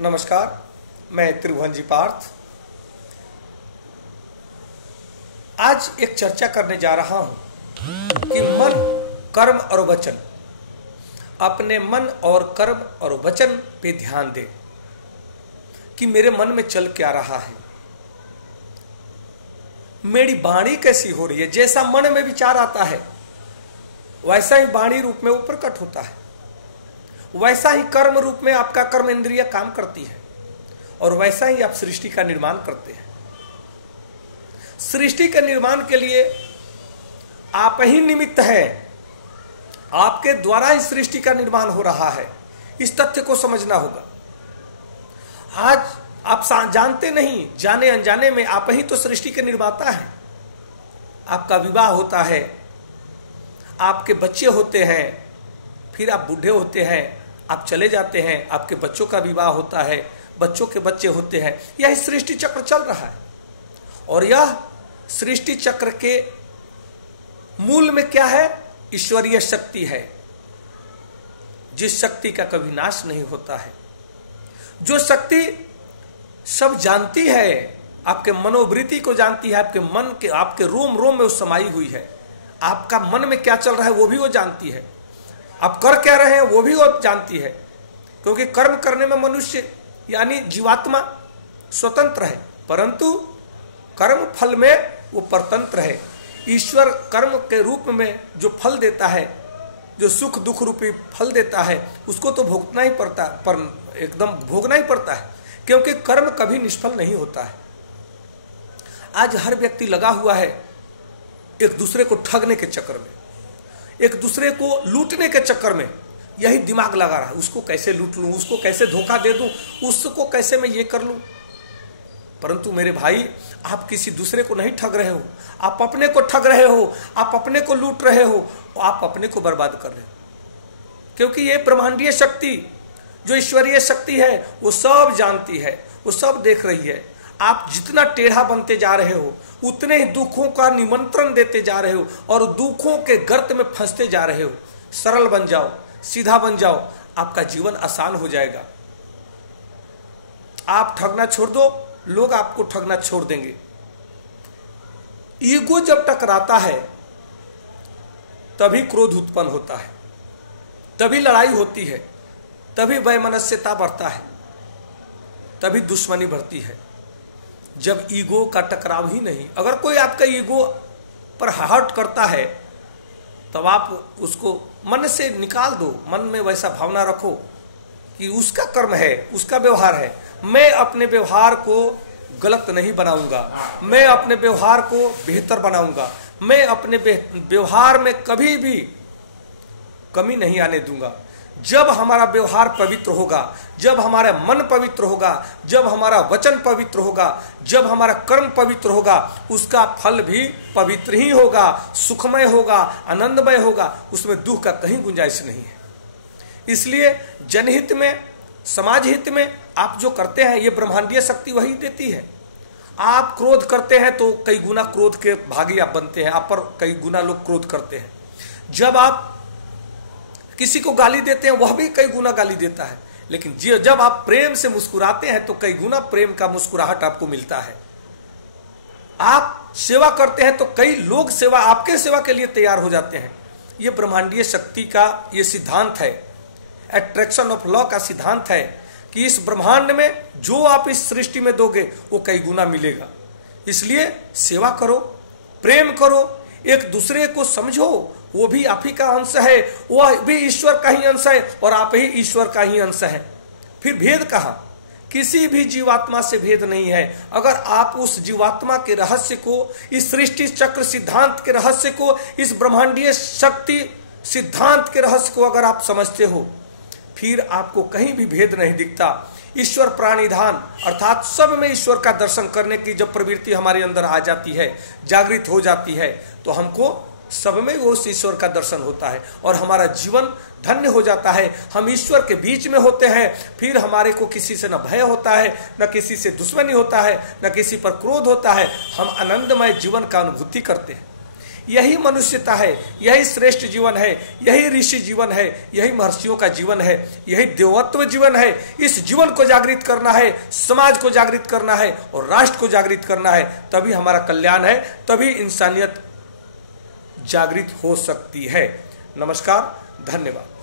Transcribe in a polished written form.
नमस्कार, मैं त्रिभुवन जी पार्थ। आज एक चर्चा करने जा रहा हूं कि मन, कर्म और वचन। अपने मन और कर्म और वचन पे ध्यान दें कि मेरे मन में चल क्या रहा है, मेरी वाणी कैसी हो रही है। जैसा मन में विचार आता है वैसा ही वाणी रूप में वो प्रकट होता है, वैसा ही कर्म रूप में आपका कर्म इंद्रिय काम करती है और वैसा ही आप सृष्टि का निर्माण करते हैं। सृष्टि के निर्माण के लिए आप ही निमित्त है, आपके द्वारा ही सृष्टि का निर्माण हो रहा है। इस तथ्य को समझना होगा। आज आप जानते नहीं, जाने अनजाने में आप ही तो सृष्टि के निर्माता हैं। आपका विवाह होता है, आपके बच्चे होते हैं, फिर आप बूढ़े होते हैं, आप चले जाते हैं, आपके बच्चों का विवाह होता है, बच्चों के बच्चे होते हैं। यह सृष्टि चक्र चल रहा है और यह सृष्टि चक्र के मूल में क्या है? ईश्वरीय शक्ति है, जिस शक्ति का कभी नाश नहीं होता है, जो शक्ति सब जानती है, आपके मनोवृत्ति को जानती है, आपके मन के, आपके रोम रोम में वो समाई हुई है। आपका मन में क्या चल रहा है वो भी वो जानती है, आप कर क्या रहे हैं वो भी वो जानती है। क्योंकि कर्म करने में मनुष्य यानी जीवात्मा स्वतंत्र है, परंतु कर्म फल में वो परतंत्र है। ईश्वर कर्म के रूप में जो फल देता है, जो सुख दुख रूपी फल देता है, उसको तो भोगना ही पड़ता है, पर एकदम भोगना ही पड़ता है, क्योंकि कर्म कभी निष्फल नहीं होता है। आज हर व्यक्ति लगा हुआ है एक दूसरे को ठगने के चक्कर में, एक दूसरे को लूटने के चक्कर में, यही दिमाग लगा रहा है। उसको कैसे लूट लूं, उसको कैसे धोखा दे दूं, उसको कैसे मैं ये कर लूं। परंतु मेरे भाई, आप किसी दूसरे को नहीं ठग रहे हो, आप अपने को ठग रहे हो, आप अपने को लूट रहे हो, आप अपने को बर्बाद कर रहे हो। क्योंकि ये ब्रह्मांडीय शक्ति, जो ईश्वरीय शक्ति है, वो सब जानती है, वो सब देख रही है। आप जितना टेढ़ा बनते जा रहे हो उतने ही दुखों का निमंत्रण देते जा रहे हो और दुखों के गर्त में फंसते जा रहे हो। सरल बन जाओ, सीधा बन जाओ, आपका जीवन आसान हो जाएगा। आप ठगना छोड़ दो, लोग आपको ठगना छोड़ देंगे। ईगो जब टकराता है तभी क्रोध उत्पन्न होता है, तभी लड़ाई होती है, तभी वैमनस्यता बढ़ता है, तभी दुश्मनी बढ़ती है। जब ईगो का टकराव ही नहीं, अगर कोई आपका ईगो पर हर्ट करता है तब आप उसको मन से निकाल दो। मन में वैसा भावना रखो कि उसका कर्म है, उसका व्यवहार है, मैं अपने व्यवहार को गलत नहीं बनाऊंगा, मैं अपने व्यवहार को बेहतर बनाऊंगा, मैं अपने व्यवहार में कभी भी कमी नहीं आने दूंगा। जब हमारा व्यवहार पवित्र होगा, जब हमारा मन पवित्र होगा, जब हमारा वचन पवित्र होगा, जब हमारा कर्म पवित्र होगा, उसका फल भी पवित्र ही होगा, सुखमय होगा, आनंदमय होगा, उसमें दुख का कहीं गुंजाइश नहीं है। इसलिए जनहित में, समाज हित में आप जो करते हैं, ये ब्रह्मांडीय शक्ति वही देती है। आप क्रोध करते हैं तो कई गुना क्रोध के भागी आप बनते हैं, आप पर कई गुना लोग क्रोध करते हैं। जब आप किसी को गाली देते हैं वह भी कई गुना गाली देता है, लेकिन जब आप प्रेम से मुस्कुराते हैं तो कई गुना प्रेम का मुस्कुराहट आपको मिलता है। आप सेवा करते हैं तो कई लोग सेवा, आपके सेवा के लिए तैयार हो जाते हैं। यह ब्रह्मांडीय शक्ति का ये सिद्धांत है, अट्रैक्शन ऑफ लॉ का सिद्धांत है कि इस ब्रह्मांड में जो आप इस सृष्टि में दोगे वो कई गुना मिलेगा। इसलिए सेवा करो, प्रेम करो, एक दूसरे को समझो, वो भी आप ही का अंश है, वह भी ईश्वर का ही अंश है और आप ही ईश्वर का ही अंश है। फिर भेद कहाँ? किसी भी जीवात्मा से भेद नहीं है। अगर आप उस जीवात्मा के रहस्य को, इस सृष्टि चक्र सिद्धांत के रहस्य को, इस ब्रह्मांडीय शक्ति सिद्धांत के रहस्य को अगर आप समझते हो, फिर आपको कहीं भी भेद नहीं दिखता। ईश्वर प्राणिधान अर्थात सब में ईश्वर का दर्शन करने की जब प्रवृत्ति हमारे अंदर आ जाती है, जागृत हो जाती है, तो हमको सब में वो ईश्वर का दर्शन होता है और हमारा जीवन धन्य हो जाता है। हम ईश्वर के बीच में होते हैं, फिर हमारे को किसी से न भय होता है, न किसी से दुश्मनी होता है, न किसी पर क्रोध होता है। हम आनंदमय जीवन का अनुभूति करते हैं। यही मनुष्यता है, यही श्रेष्ठ जीवन है, यही ऋषि जीवन है, यही महर्षियों का जीवन है, यही देवत्व जीवन है। इस जीवन को जागृत करना है, समाज को जागृत करना है और राष्ट्र को जागृत करना है, तभी हमारा कल्याण है, तभी इंसानियत जागृत हो सकती है। नमस्कार, धन्यवाद।